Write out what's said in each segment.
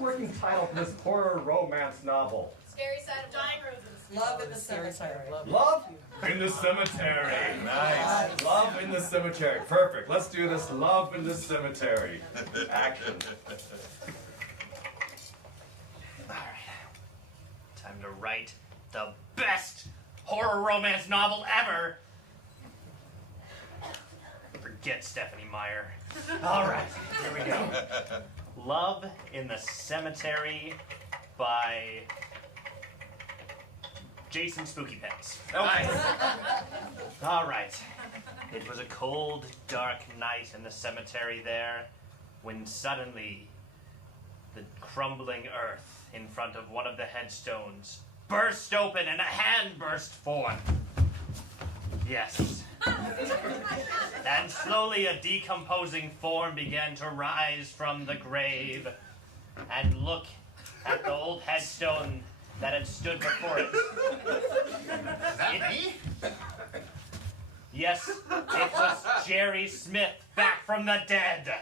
working title for this horror romance novel? Scary Side of Dying Roses. Love in the Cemetery. Love in the Cemetery. Nice. Love in the Cemetery. Perfect. Let's do this. Love in the Cemetery. Action. Time to write the best horror romance novel ever. Forget Stephanie Meyer. All right, here we go. Love in the Cemetery by Jason Spooky Pants. Okay. All right. It was a cold, dark night in the cemetery there when suddenly the crumbling earth in front of one of the headstones burst open and a hand burst forth. Yes. And slowly a decomposing form began to rise from the grave and look at the old headstone that had stood before it. Is that me? Yes, it was Jerry Smith back from the dead.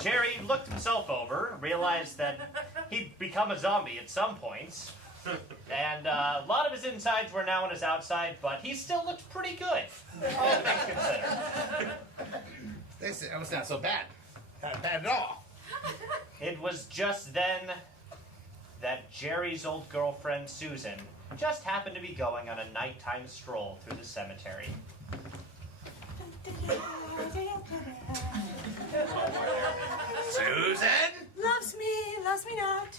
Jerry looked himself over, realized that he'd become a zombie at some point, and a lot of his insides were now on his outside, but he still looked pretty good, all things considered. This was not so bad. Not bad at all. It was just then that Jerry's old girlfriend, Susan, just happened to be going on a nighttime stroll through the cemetery. Susan? Loves me not.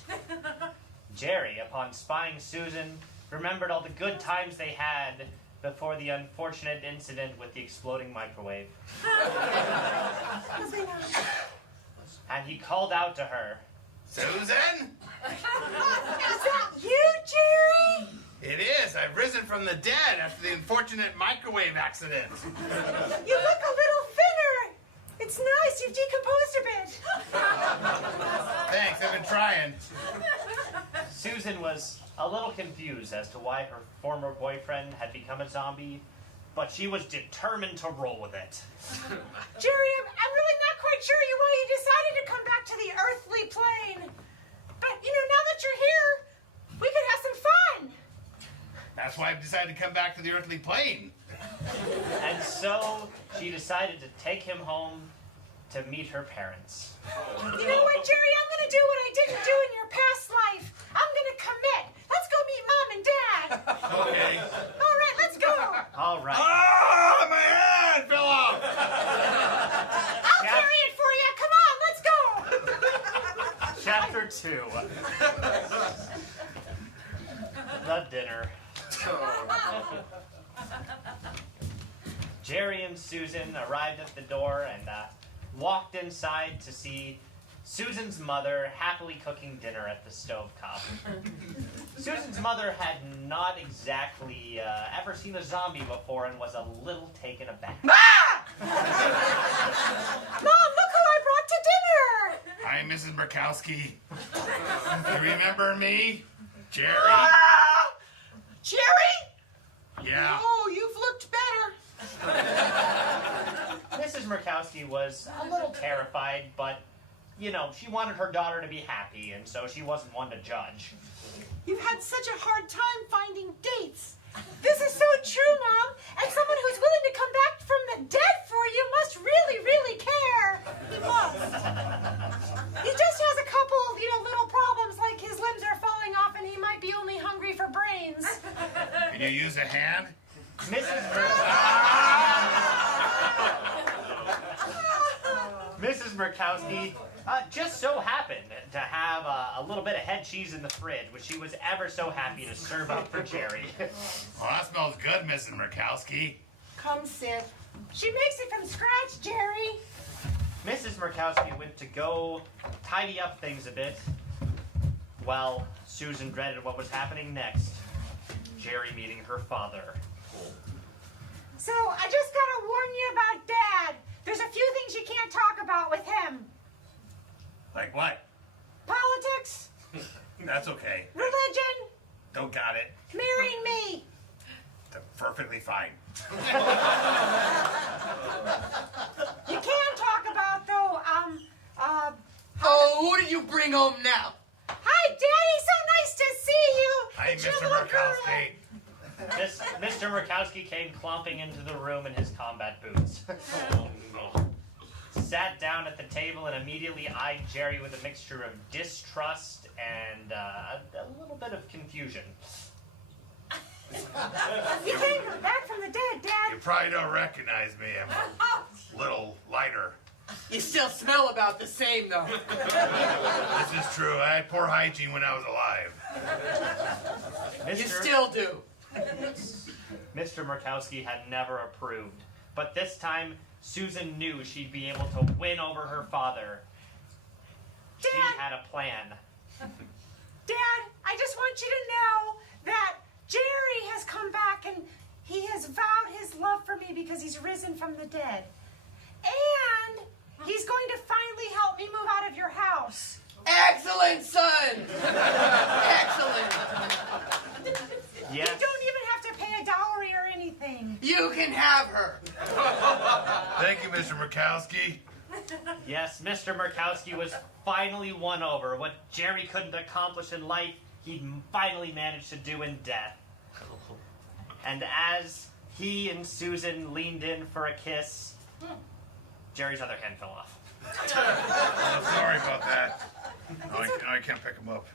Jerry, upon spying Susan, remembered all the good times they had before the unfortunate incident with the exploding microwave. Loves me not. And he called out to her. Susan? Is that you, Jerry? It is. I've risen from the dead after the unfortunate microwave accident. You look a little thinner. It's nice. You've decomposed a bit. Thanks, I've been trying. Susan was a little confused as to why her former boyfriend had become a zombie, but she was determined to roll with it. Jerry, I'm really not quite sure why you decided to come back to the earthly plane. But, now that you're here, we could have some fun. That's why I've decided to come back to the earthly plane. And so she decided to take him home to meet her parents. You know what, Jerry? I'm going to do what I didn't do in your past life. I'm going to commit. Let's go meet Mom and Dad. Okay. All right, let's go. All right. Ah, my hand fell off. I'll carry it for you. Come on, let's go. Chapter 2. The dinner. Jerry and Susan arrived at the door and walked inside to see Susan's mother happily cooking dinner at the stovetop. Susan's mother had not exactly ever seen a zombie before and was a little taken aback. Ah! Mom, look who I brought to dinner. Hi, Mrs. Murkowski. You remember me? Jerry? Ah! Jerry? Yeah. Oh, you've looked better. Mrs. Murkowski was a little terrified, but, she wanted her daughter to be happy, and so she wasn't one to judge. You've had such a hard time finding dates. This is so true, Mom. And someone who's willing to come back from the dead for you must really, really care. He must. He just has a couple, little problems, like his limbs are falling off and he might be only hungry for brains. Can you use a hand? Mrs. Murkowski just so happened to have a little bit of head cheese in the fridge, which she was ever so happy to serve up for Jerry. Well, that smells good, Mrs. Murkowski. Come sit. She makes it from scratch, Jerry. Mrs. Murkowski went to go tidy up things a bit, while Susan dreaded what was happening next. Jerry meeting her father. So, I just gotta warn you about Dad. There's a few things you can't talk about with him. Like what? Politics, That's okay. religion, Don't got it. marrying me. That's perfectly fine. You can talk about, though, who did you bring home now? Hi, Daddy. So nice to see you. Hey, It's your Mr. little girl. Murkowski. Mr. Murkowski came clomping into the room in his combat boots. Oh, no. Sat down at the table and immediately eyed Jerry with a mixture of distrust and a little bit of confusion. You came back from the dead, Dad. You probably don't recognize me. I'm a little lighter. You still smell about the same, though. This is true. I had poor hygiene when I was alive. You still do. Mr. Murkowski had never approved, but this time Susan knew she'd be able to win over her father. She Dad! had a plan. Dad, I just want you to know that Jerry has come back and he has vowed his love for me because he's risen from the dead. And he's going to finally help me move out of your house. Excellent, son. Excellent. Yes. You don't even have to pay a dowry or anything. You can have her. Thank you, Mr. Murkowski. Yes, Mr. Murkowski was finally won over. What Jerry couldn't accomplish in life, he finally managed to do in death. And as he and Susan leaned in for a kiss, Jerry's other hand fell off. Oh, sorry about that. No, I can't pick him up.